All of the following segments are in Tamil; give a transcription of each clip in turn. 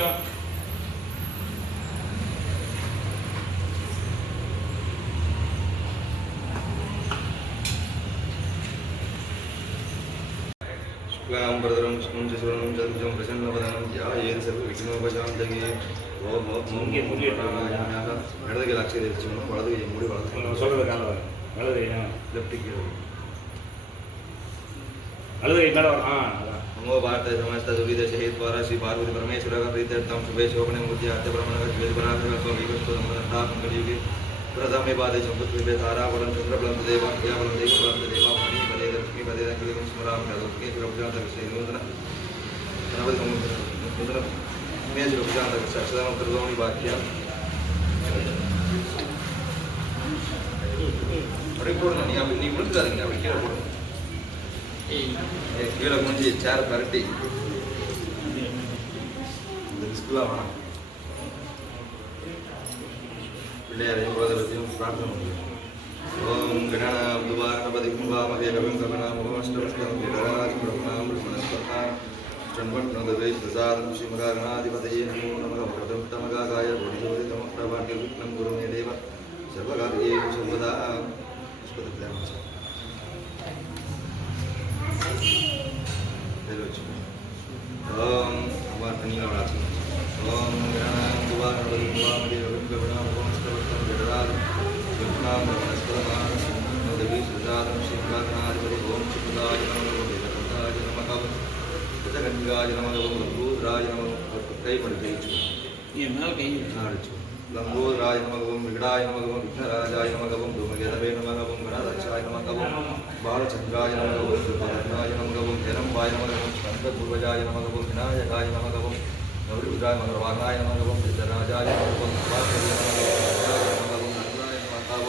முடியும். பிரதரம் சுமஞ்சசுவரம் சதுஜம் பிரசன்னவதனம் யாயேது சர்வ விக்னோபசாந்தகி ஓம் ஓம் இடதுகை அக்ஷரை வச்சுக்கணும், வலதுகை மூடி வலது சொல்றது கால வலது லெஃப்ட்டுக்கு வலது கை மேலே नमो भारत समस्त दुर्विद सहित द्वारा श्री पार्वती परमेश्वर का प्रीत्यर्थम शुभे शोभने मूर्ति आद्य ब्रह्मण वेद बनाकर विवस्तो नमस्ता मंगलयुगे प्रथम में बादे चंपत विभे तारा बलम चंद्र बलम देव या बलम देव बलम देवा मणि बले लक्ष्मी बले रंगले स्मराम के सुरक्षांत विषय नूतन नवद नूतन में सुरक्षांत सक्षम प्रदोनि वाक्य अरे कोण नहीं आप मुझे करेंगे आप क्या बोल கீழே முடிஞ்சு சேர் பரட்டி ரிஸ்க்லாம் வேணாம். பிள்ளையாரையும் போதத்தையும் பிரார்த்தனை பண்ணுவோம். ஓம் கணபதி கும்பாமகே கவிம் கமனா முகமஷ்டமஸ்தம் விடராஜ் பிரம்மணாம் பிரம்மணஸ்பர்ணா சண்பட்னதவை பிரசாதம் ஸ்ரீமகாகணாதிபதயே நமோ நமக பிரதமகாய பொடிஜோதி தமப்பிரபாட்டில் விக்னம் குருமே தேவ சர்வகாரியேஷு சர்வதா புஷ்பதப்தாமச ओम हमार तनिया राज ओम गणानां दुवारवदि दुवामदि रविन्द्रवणां भवनस्तवत्तं जडराज विष्णां वनस्पतमानं नदवी सुजातं श्रीकाकनाधिपति ओम चित्ताय नमः वेदकर्ताय नमः गजगंगाय नमः लंबोदराय नमः कई पढ़ते ये नाल कई आड़चो लंबोदराय नमः विगड़ाय नमः विघ्नराजाय नमः धूमकेतवे नमः गणदक्षाय नमः बालचंद्राय नमः सुभद्राय नमः जरम्बाय नमः स्कंदपूर्वजाय नमः विनायकाय नमः नवरुद्राय नमः वाहनाय नमः सिद्धराजाय नमः वासुदेवाय नमः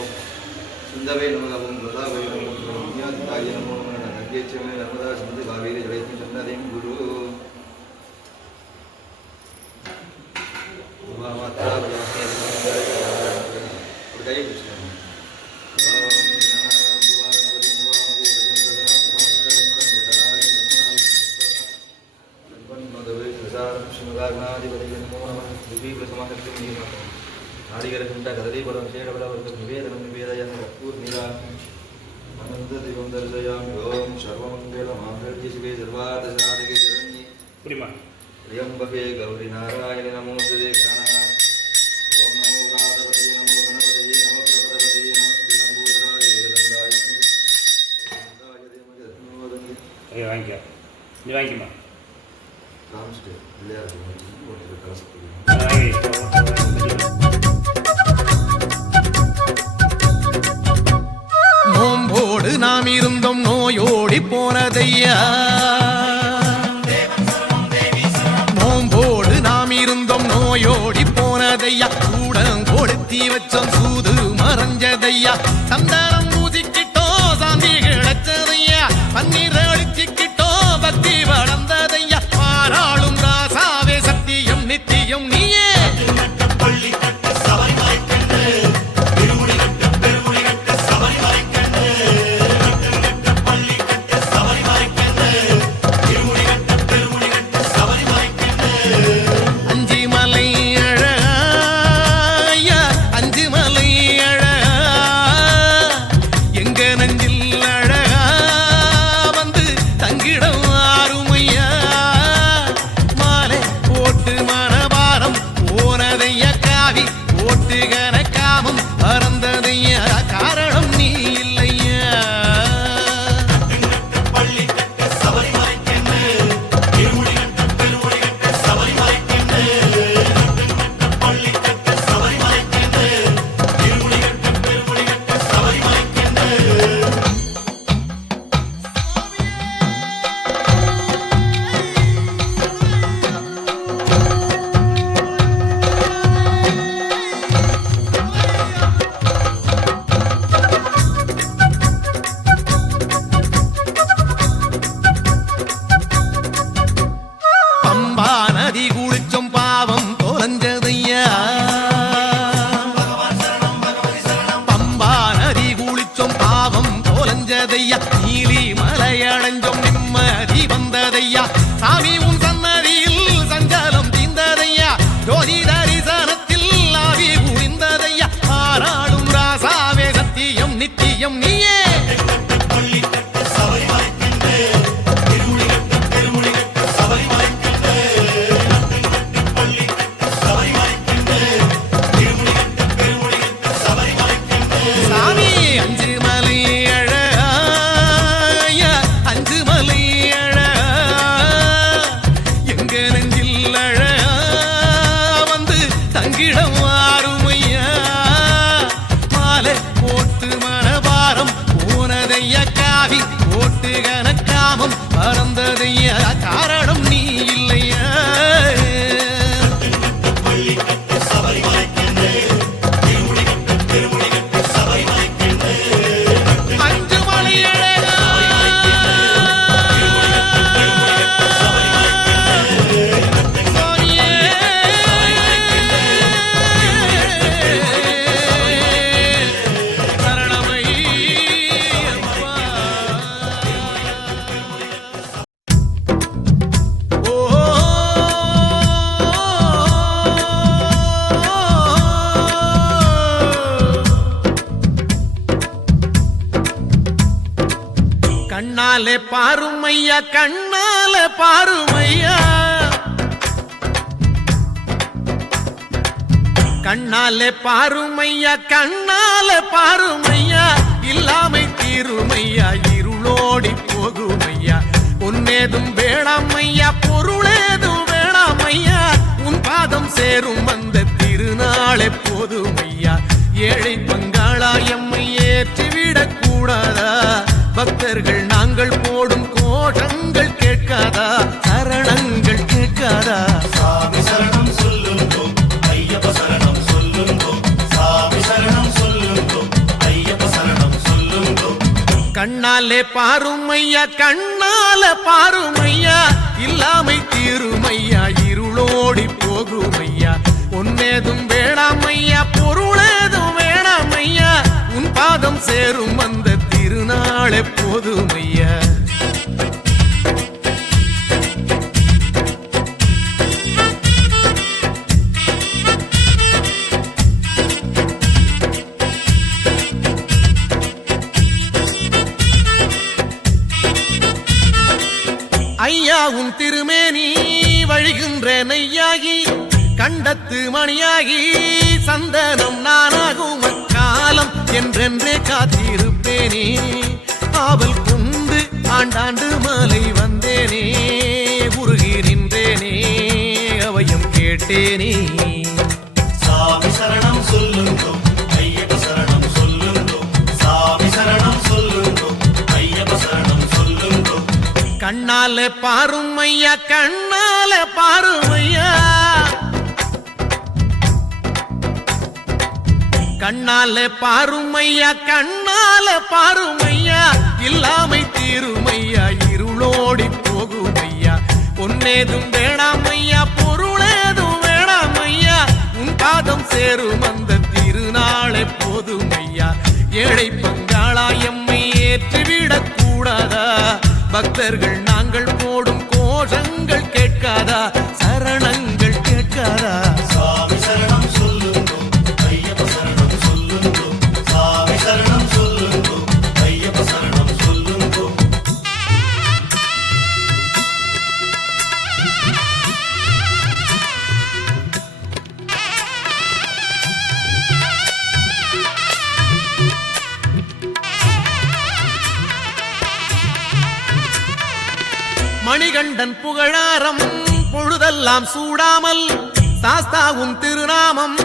सुंदवे नमः लतावे नमः ज्ञाताय नमः नद्येच्यमे नर्मदा सिंधु कावेरी जलयति चंदनें गुरु माता गए कृष्ण नारिकेलघंटा कदलीफलं शेषफलवर्गं निवेदनं निवेदयन् कपूर्निरा अनन्तदिवं दर्शयामि ॐ सर्वमङ्गलमाङ्गल्यशिवे सर्वार्थसाधके शरण्ये त्र्यम्बके गौरी नारायणे नमोस्तुते गणानां ॐ नमो गाधपतये नमो गणपतये नमो प्रभुपतये नमस्ते लम्बोदराय वेदङ्गाय वेदङ्गाय देवगे धन्यवादं ये वांग्या நீ வாங்கிமா காமிச்சிட்டு பிள்ளையார் ஒரு கலசத்துக்கு நோம்போடு நாம் இருந்தோம் நோயோடி போனதையா நோம்போடு நாம் இருந்தோம் நோயோடி போனதையா கூடம் கொடுத்தி வச்சோம் சூது மறைஞ்சதையா சந்தானம் பூசிக்கிட்டோம் சாந்தி கிடைச்சதையா பன்னீர் அடிச்சுக்கிட்டோம் பக்தி வளர்ந்ததையா பாராளும் ராசாவே சத்தியம் நித்தியம் நீயே சாமி உன் சன்னதியில் சஞ்சலம் தீந்ததையா நித்தியம் நீயே சாமி அஞ்சு மலை அழகா அஞ்சு மலை அழகா எங்க நெஞ்சில் அழகா வந்து தங்கிடம் ஆறுமையா மாலை போட்டு மனபாரம் போனதையா காவி போட்டு கணக்காமம் பறந்ததையா காரணம் நீ இல்லையா அஞ்சு மலை அழகா சோனியே சரணமையப்பா கண்ணாலே பாருமையா கண்ணாலே பாருமையா கண்ணாலே பாருமையா கண்ணாலே பாருமையா இல்லாமை தீருமையா இருளோடி போகுமையா பொன்னேதும் வேணாமையா பொருளேதும் வேணாமையா உன் பாதம் சேரும் அந்த திருநாளே போதுமையா ஏழை பங்காளா எம்மை ஏற்றிவிடக் கூடாதா பக்தர்கள் நாங்கள் போடும் கோஷங்கள் கேட்காதா சரணங்கள் கேட்காதா சாமி சரணம் சொல்லுங்கோ ஐயப்ப சரணம் சொல்லுங்கோ சாமி சரணம் சொல்லுங்கோ ஐயப்ப சரணம் சொல்லுங்கோ கண்ணாலே பாருமையா கண்ணாலே பாருமையா இல்லாமை தீருமையா இருளோடி போகுமையா பொன்னேதும் வேணாமையா பொருளேதும் வேணாமையா உன் பாதம் சேரும் அந்த திருநாளே போதுமையா ஐயா உன் திருமேனி வழிகின்ற நெய்யாகி கண்டத்து மணியாகி சந்தனம் நானாகும் அக்காலம் என்றென்றே காத்திருப்பேனே ஆவல் கொண்டு ஆண்டாண்டு மாலை வந்தேனே உருகி நின்றேனே அவையும் கேட்டேனே சாமி சரணம் சொல்லுங்கோ ஐயப்ப சரணம் சொல்லுங்கோ சாமி சரணம் சொல்லுங்கோ ஐயப்ப சரணம் சொல்லுங்கோ கண்ணாலே பாருமையா கண்ணாலே பாருமையா கண்ணாலே பாருமையா கண்ணாலே பாருமையா இல்லாமை தீருமையா இருளோடி போகுமையா பொன்னேதும் வேணாமையா பொருளேதும் வேணாமையா உன் பாதம் சேரும் அந்த திருநாளே போதுமையா ஏழை பங்காளா எம்மை ஏற்றிவிடக் கூடாதா பக்தர்கள் நாங்கள் போடும் கோஷங்கள் கேட்காதா சரணங்கள் கேட்காதா சாமி சரணம் சொல்லுங்கோ ஐயப்ப சரணம் சொல்லுங்கோ சாமி சரணம் சொல்லுங்கோ ஐயப்ப சரணம் சொல்லுங்கோ மணிகண்டன் புகழாரம் பொழுதெல்லாம் சூடாமல் சாஸ்தாவும் திருநாமம்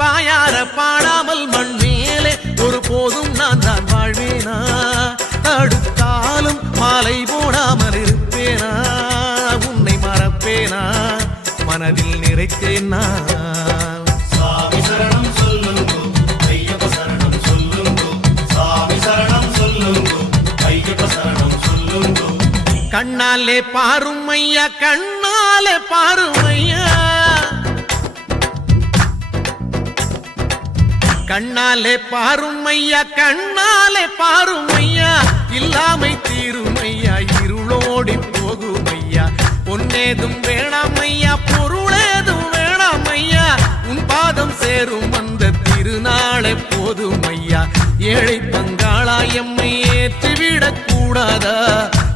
வாயார பாடாமல் மண் மேலே ஒரு போதும் நான் தான் வாழ்வேனா தடுத்தாலும் மாலை போடாமல் இருப்பேனா உன்னை மறப்பேனா மனதில் நிறைத்தேனா சாமி சரணம் சொல்லுங்கோ ஐயப்ப சரணம் சொல்லுங்கோ சாமி சரணம் சொல்லுங்கோ ஐயப்ப சரணம் சொல்லுங்கோ கண்ணாலே பாருமையா கண்ணாலே பாருமையா கண்ணாலே பாருமையா கண்ணாலே பாருமையா இல்லாமை தீருமையா இருளோடி போகுமையா பொன்னேதும் வேணாமையா பொருளேதும் வேணாமையா உன் பாதம் சேரும் அந்த திருநாளே போதுமையா ஏழை பங்கா எம்மை ஏற்றிவிடக் கூடாதா?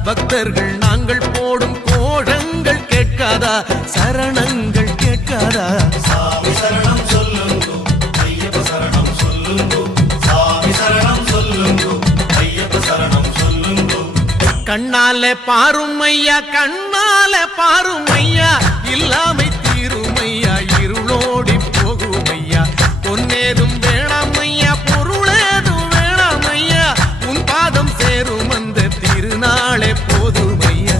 பக்தர்கள் நாங்கள் போடும் கோஷங்கள் கேட்காதா? சரணங்கள் கேட்காதா? சாமி சரணம் சொல்லுங்கோ ஐயப்ப சரணம் சொல்லுங்கோ சாமி சரணம் சொல்லுங்கோ ஐயப்ப சரணம் சொல்லுங்கோ கண்ணால பாருமையா கண்ணால பாருமையா இல்லாமை தீருமையா இருளோடி போகுமையா பொன்னேதும் வேணாமையா பொருளேதும் வேணாமையா உன் பாதம் சேரும் அந்த திருநாளே போதுமையா.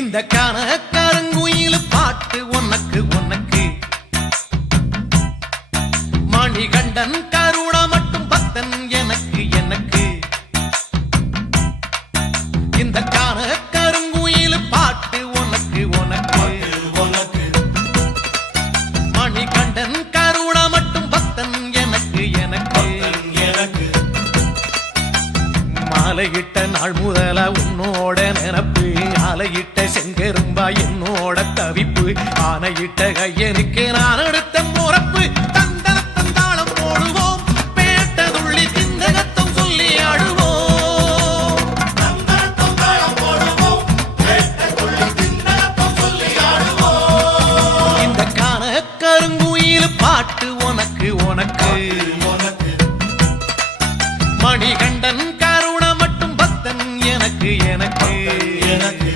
இந்த கணக்கருங்குயில் பாட்டு உனக்கு உனக்கு மணிகண்டன் கருணா மட்டும் பக்தன் எனக்கு எனக்கு இந்த கணக்கருங்குயில் பாட்டு உனக்கு உனக்கு உனக்கு மணிகண்டன் கருணா மட்டும் பக்தன் எனக்கு எனக்கு எனக்கு மாலையிட்ட நாள் முதலா உன்னோட நினப்பு ஆலையிட்ட செங்கரும்பா என்னோட தவிப்பு ஆனையிட்ட கையனுக்கு நான் எடுத்த முறப்பு தந்தனத்தன் தாளம் போடுவோம் பேட்டதுள்ளி திந்தகத்தம் சொல்லி ஆடுவோம் தந்தனத்தம் தாளம் போடுவோம் கேட்டதுள்ளி திந்தகத்தம் சொல்லி ஆடுவோம் இந்த காண கருங்குயில் பாட்டு உனக்கு உனக்கு உனக்கு மணிகண்டன் கருணா மட்டும் பக்தன் எனக்கு எனக்கு எனக்கு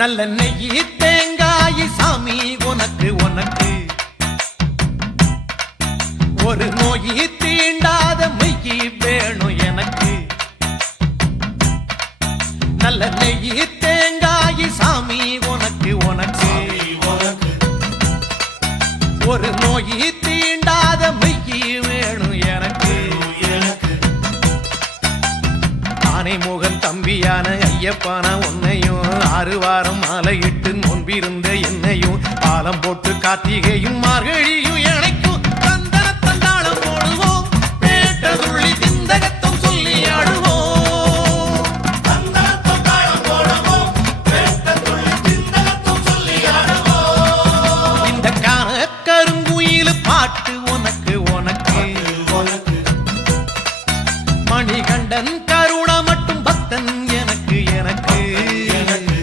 நல்ல நெய்யி தேங்காய் சாமி உனக்கு உனக்கு ஒரு நோயி தீண்டாத மெய்யி வேணும் எனக்கு நல்ல நெய்யி தேங்காய் சாமி உனக்கு உனக்கு உனக்கு ஒரு நோயி தீண்டாத மெய்யி வேணும் எனக்கு எனக்கு ஆனைமுகன் தம்பியான ஐயப்பான உன்னையும் 6 வாரம் மாலையிட்டு நோன்பிருந்த என்னையும் பாலம் போட்டு கார்த்திகையும் மார்கழியும் இணைக்கும் தந்தனத்தன் தாளம் போடுவோம் பேட்டதுள்ளி திந்தகத்தம் சொல்லி ஆடுவோம் தந்தனத்தம் தாளம் போடுவோம் கேட்டதுள்ளி திந்தகத்தம் சொல்லி ஆடுவோம் இந்த காண கருங்குயில் பாட்டு உனக்கு உனக்கு உனக்கு மணிகண்டன் கருணா மட்டும் பக்தன் எனக்கு எனக்கு எனக்கு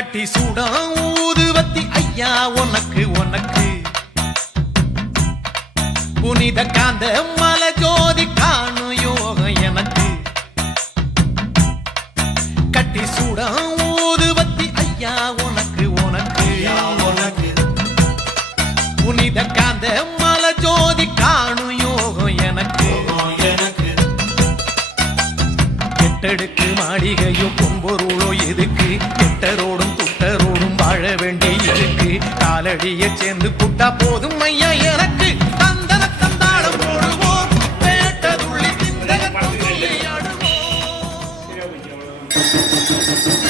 கட்டி சூடம் ஊதுவத்தி ஐயா உனக்கு உனக்கு புனித காந்த மல ஜோதி காணும் யோகம் எனக்கு கட்டி சூடம் ஊதுவத்தி ஐயா உனக்கு உனக்கு ஐயா உனக்கு புனித காந்த மல ஜோதி காணும் யோகம் எனக்கு யோகம் எனக்கு எட்டடுக்கு மாளிகையும் பொன்பொருளோ எதுக்கு எட்டரோடும் துட்டரோடும் வாழ வேண்டிய இருக்கு காலடிய சேர்ந்து புட்டா போதும் ஐயா எனக்கு தந்தன தந்தாளம் போடுவோம் வேட்டதுள்ளி திந்தகத்தும் சொல்லியாடுவோம். சரியா போச்சு அவ்வளோதான்.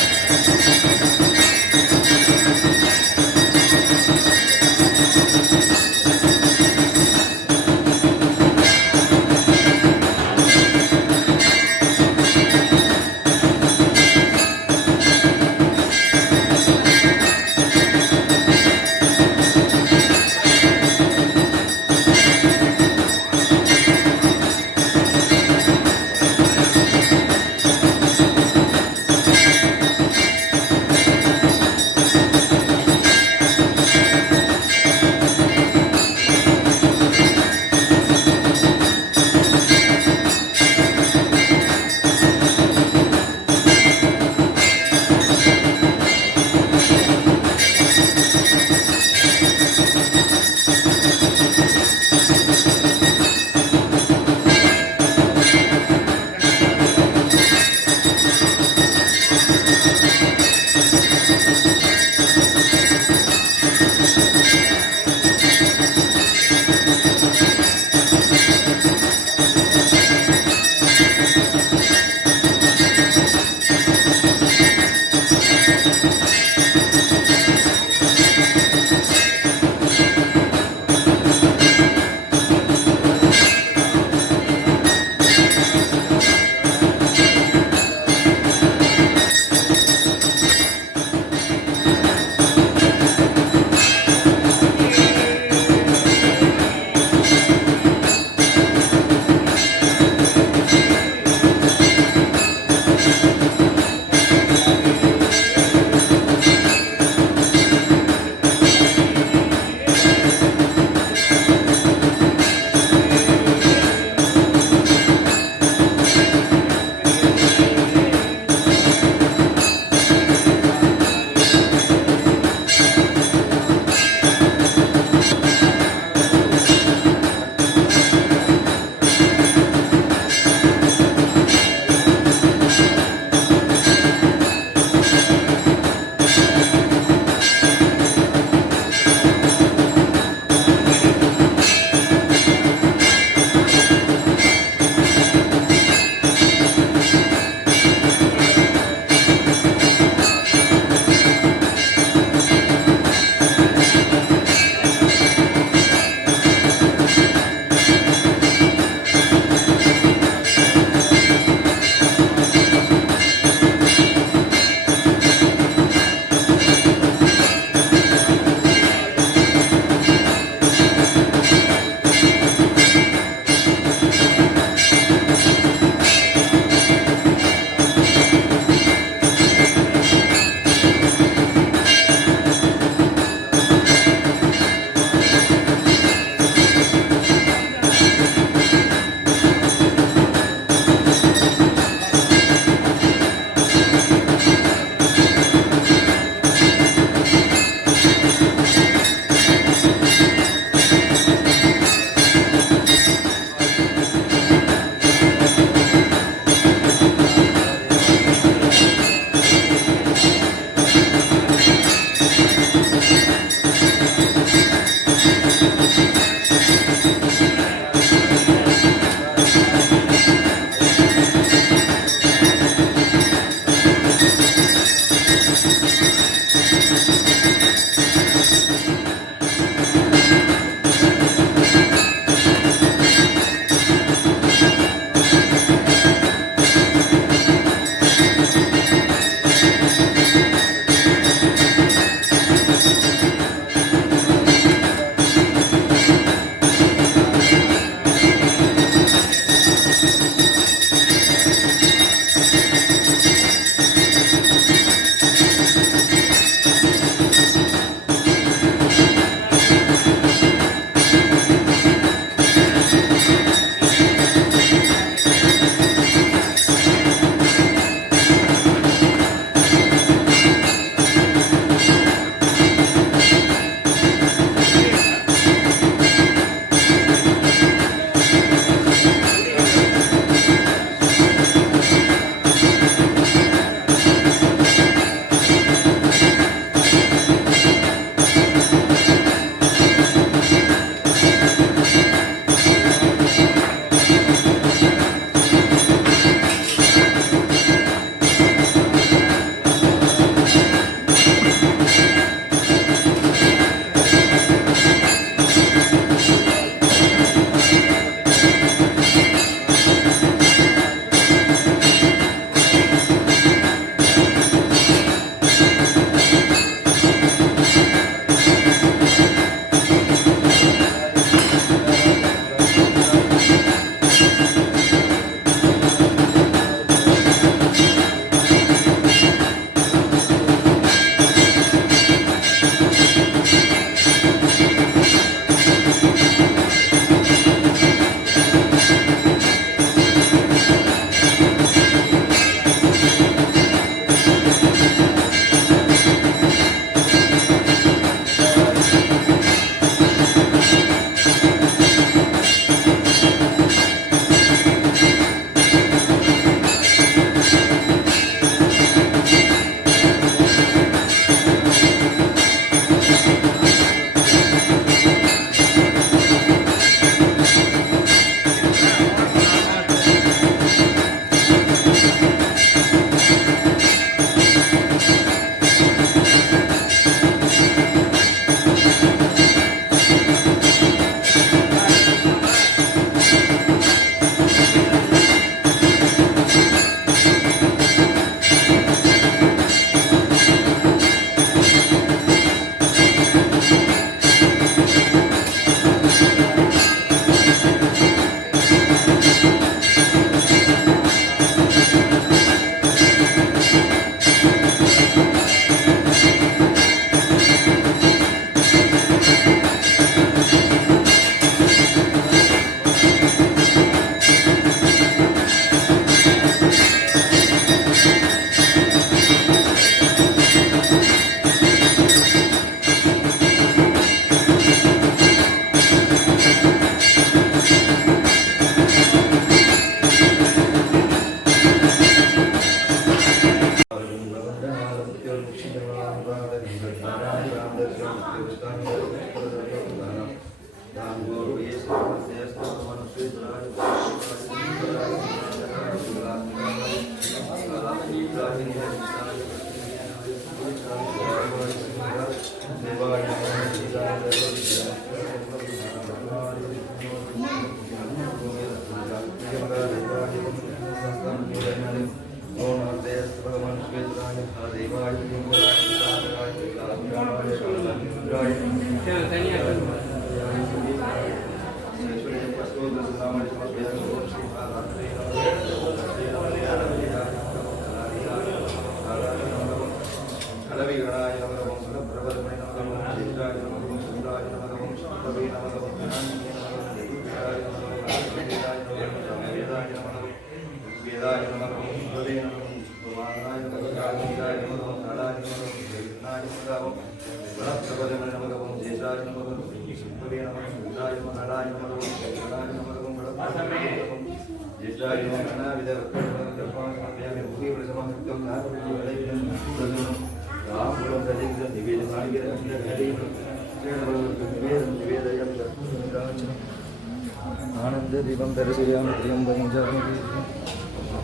आनंद दीपं दर्शयाम त्र्यंबकं जपमि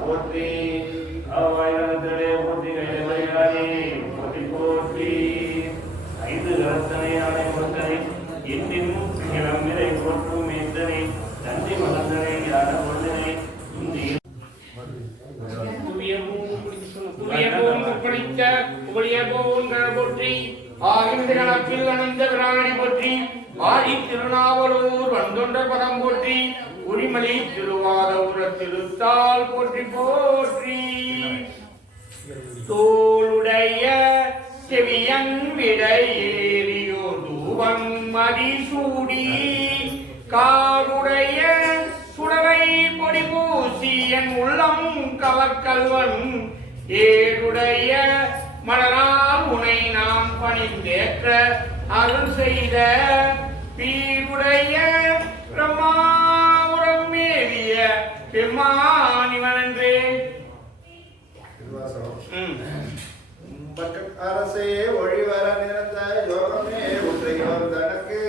போற்றி அவாயிரத்தே போற்றி கைலாயே போற்றி போற்றி ஐந்து ரத்தனை ஆணை பொத்தனை இன்னின் கிளம்பிரை போற்றும் எத்தனை தந்தி மகந்தனை ஞான பொருளனை இந்திய போற்றி ஆகின்றனத்தில் அணிந்த பிராணி போற்றி ஆதி திருநாவலூர் வந்தொன்ற பதம் போற்றி உரிமலை திருவாதபுர திருத்தால் போற்றி போற்றி தோளுடைய செவியன் விடையேறியோ தூவன் மதிசூடி காருடைய சுடலை பொடி பூசி என் உள்ளம் கவக்கல்வன் ஏழுடைய மலரால் உனை நாம் பணிந்தேற்ற அருள் செய்த பீருடைய பிரம்மாவுரம் மேவிய பெருமானிவனன்றே. அரசே ஒழிவர நிறந்த யோகமே ஒன்றையோர் தனக்கு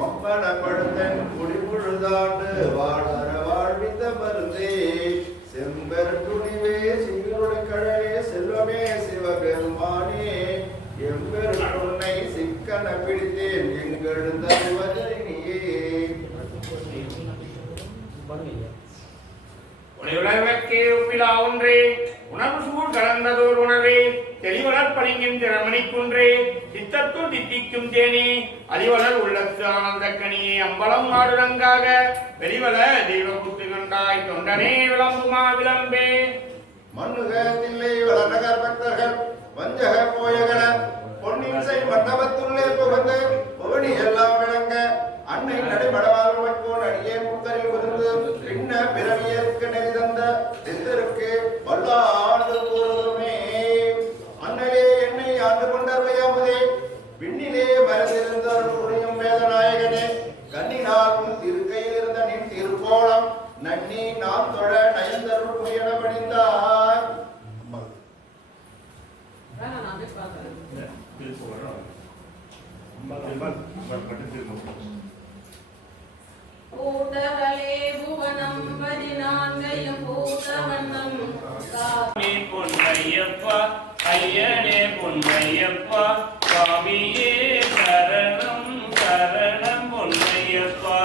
ஒம்பனப்படுத்தன் குடிமுழுதாண்டு வாழற வாழ்வித்த மருந்தே செம்பெரு துணிவே சிவருடைய கடலே செல்வமே சிவபெருமானே எம்பெரு உன்னை சிக்கன பிடித்தேன் எங்கள் தருவதனியே. உலகே ஒப்பிலா ஒன்றே உணவு சூழ் கலந்ததோர் உணவே தெளிவளர் பளிங்கின் திறமணி குன்றே சித்தத்துள் தித்திக்கும் தேனே அறிவளர் உள்ளத்து ஆனந்தக்கனியே அம்பலம் நாடுரங்காக வெளிவள தெய்வ புத்து கண்டாய் தொண்டனே விளம்புமா விளம்பே. மண்ணுக தில்லை வளநகர் பக்தர்கள் வஞ்சக போயகன பொன்னின்சை மண்டபத்துள்ளே புகுந்து புவனி எல்லாம் விளங்க அன்னை நடைபடவால் வைப்போன் அடியே முத்தரில் புகுந்து பின்ன பிறவியற்கு நெறிதந்த சித்தருக்கு வல்லாண்டு கூறுமே. அண்ணலே என்னை ஆண்டு கொண்டவையாவதே விண்ணிலே மறைந்திருந்தார் புரியும் வேதநாயகனே கண்ணினால் உன் திருக்கையில் இருந்த நின் திருக்கோணம் நன்னி நாம் தொழ நயந்தருள் முயல பணிந்தார். பூதவலே புவனம் 14 பூதவண்ணம் பொன்னையப்பா ஐயனே பொன்னையப்பா சுவாமியே சரணம் சரணம் பொன்னையப்பா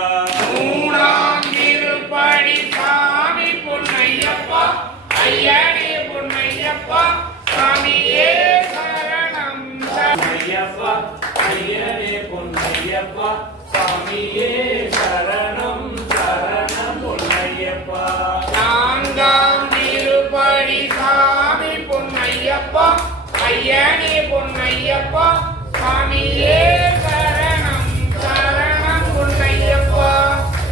மூணாம் திருப்படி சாமி பொன்னையப்பா ஐயனே பொன்னையப்பா சுவாமியே சரணம் பொன்னையப்பா ஐயனே பொன்னையப்பா சுவாமியே சரணம் சரணம் பொன்னையப்பா. நான்காம் திருப்படி சாமி பொன்னையப்பா ஐயனே பொன்னையப்பா சுவாமியே சரணம் சரணம் பொன்னையப்பா.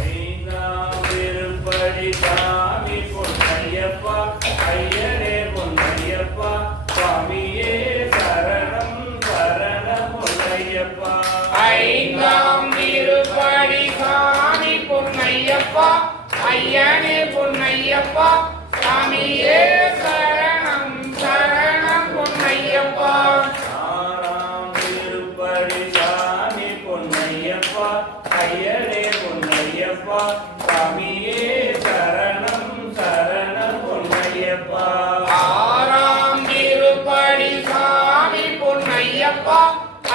ஐந்தாம் திருப்படி சாமி பொன்னையப்பா ஐயனே பொன்னையப்பா சுவாமியே சரணம் சரணம் பொன்னையப்பா. ஐந்தாம்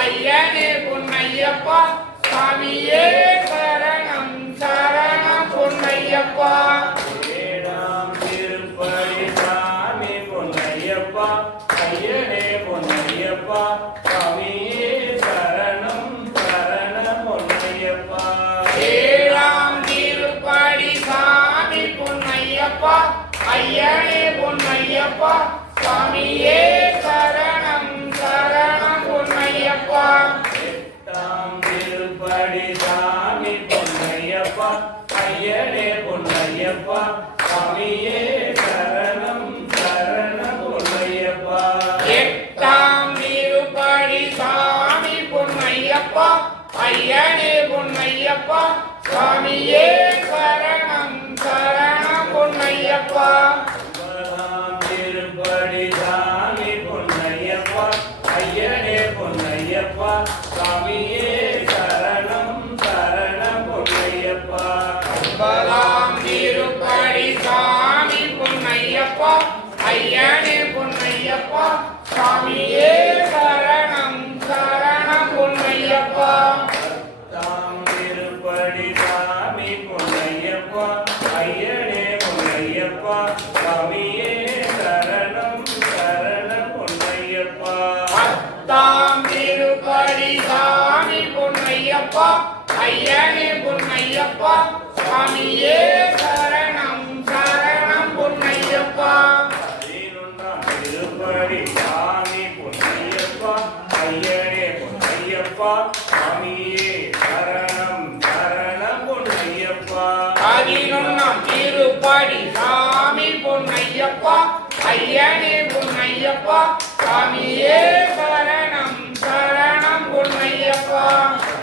ஐயனே பொன்னையப்பா சாமியே சரணம் சரணம் பொன்னையப்பா. ஏழாம் திருப்படி சாமி பொன்னையப்பா ஐயனே பொன்னையப்பா சாமியே சரணம் சரணம் பொன்னையப்பா. ஏழாம் திருப்படி சாமி பொன்னையப்பா ஐயனே பொன்னையப்பா சாமியே சரணம் சரணம் பொன்னையப்பா. எட்டாம் திருப்படி சாமி பொன்னையப்பா ஐயனே பொன்னையப்பா சாமியே சரணம் சரணம் பொன்னையப்பா. எட்டாம் திருப்படி சாமி பொன்னையப்பா ஐயனே பொன்னையப்பா சாமியே சரணம் சரணம் பொன்னையப்பா. ஒன்பதாம் திருப்படி சாமி பொன்னையப்பா ஐயனே பொன்னையப்பா சாமியே சரணம் சரணம் பொன்னையப்பா. ஒன்பதாம் திருப்படி சாமி பொன்னையப்பா ஐயனே பொன்னையப்பா சாமியே சரணம் சரணம் பொன்னையப்பா. பத்தாம் திருப்படி சாமி பொன்னையப்பா ஐயனே பொன்னையப்பா சாமியே சரணம் சரணம் பொன்னையப்பா. பத்தாம் திருப்படி சாமி பொன்னையப்பா ஐயனே பொன்னையப்பா சாமியே சரணம் சரணம் பொன்னையப்பா. பதினொன்றாம் திருப்படி சாமி பொன்னையப்பா ஐயனே பொன்னையப்பா சாமியே சரணம் சரணம் பொன்னையப்பா. பதினொன்னாம் திருப்படி சாமி பொன்னையப்பா ஐயனே பொன்னையப்பா சாமியே சரணம் சரணம் பொன்னையப்பா.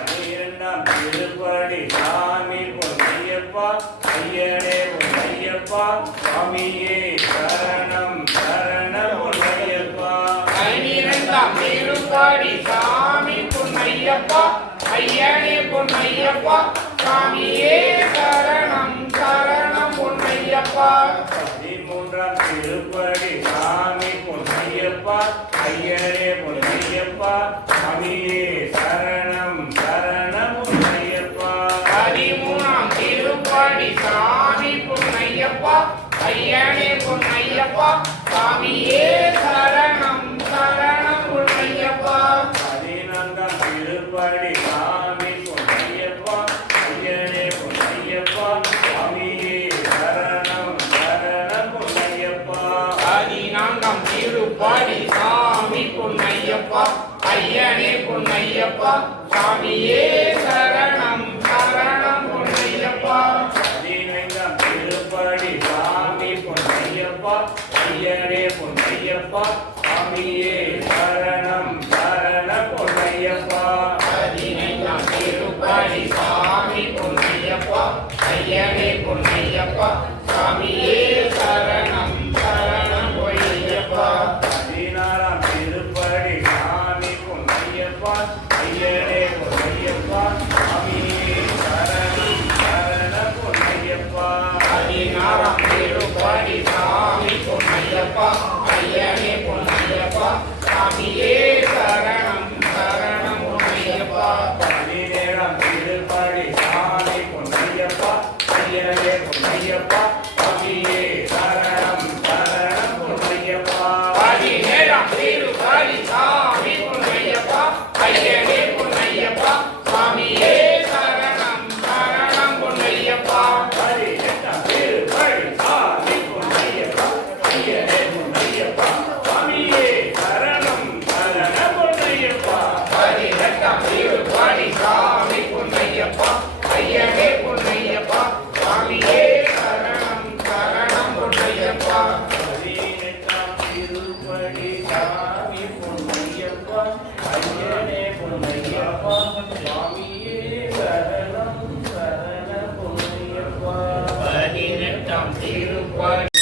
பன்னிரண்டாம் திருப்படி சாமி பொன்னையப்பா ஐயனே பொன்னையப்பா சாமியே சரணம் சரணம் பொன்னையப்பா. பன்னிரண்டாம் திருப்படி சாமி பொன்னையப்பா ஐயனே பொன்னையப்பா சாமியே சரணம் சரணம் பொன்னையப்பா. பதிமூன்றாம் திருப்படி சாமி பொன்னையப்பா ஐயனே பொன்னையப்பா சாமியே சரணம் சரணம் பொன்னையப்பா. பதிமூணாம் திருப்படி சாமி பொன்னையப்பா ஐயனே பொன்னையப்பா சாமியே சரணம் சரணம் பொன்னையப்பா. பதினான்காம் திருப்படி சாமி பொன்னையப்பா ஐயனே பொன்னையப்பா சாமியே சரணம் சரணம் பொன்னையப்பா. பதினான்காம் திருப்படி சாமி பொன்னையப்பா ஐயனே பொன்னையப்பா சாமியே சரணம் சரணம் பொன்னையப்பா. பதினைந்தாம் திருப்படி சாமி பொன்னையப்பா ஐயனே பொன்னையப்பா சாமியே சரணம் சரணம் பொன்னையப்பா. பதினைந்தாம் திருப்படி சாமி பொன்னையப்பா ஐயனே பொன்னையப்பா சாமியே சரணம் சரணம் பொன்னையப்பா. பதினாறாம் திருப்படி சாமி பொன்னையப்பா ஐயனே பொன்னையப்பா சாமியே சரணம் சரணம் பொன்னையப்பா. பதினாறாம் திருப்படி சாமி பொன்னையப்பா ஐயனே பொன்னையப்பா சாமியே சரணம் சரணம் பொன்னையப்பா. பதினேழாம் திருப்படி சாமி பொன்னையப்பா ஐயனே பொன்னையப்பா சாமியே சரணம் சரணம் பொன்னையப்பா. பதினேழாம் திருப்படி சாமி பொன்னையப்பா ஐயனே பொன்னையப்பா சாமியே சரணம் சரணம் பொன்னையப்பா. பதினெட்டாம் திருப்படி சாமி பொன்னையப்பா ஐயனே பொன்னையப்பா சாமியே சரணம் சரணம் பொன்னையப்பா. பதினெட்டாம் திருப்படி சாமி பொன்னையப்பா ஐயனே பொன்னையப்பா சாமியே சரணம் சரணம் பொன்னையப்பா. பதினெட்டாம் திருப்படி சாமி பொன்னையப்பா ஐயனே பொன்னையப்பா சாமியே சரணம் சரணம் பொன்னையப்பா. பதினெட்டாம் திருப்படி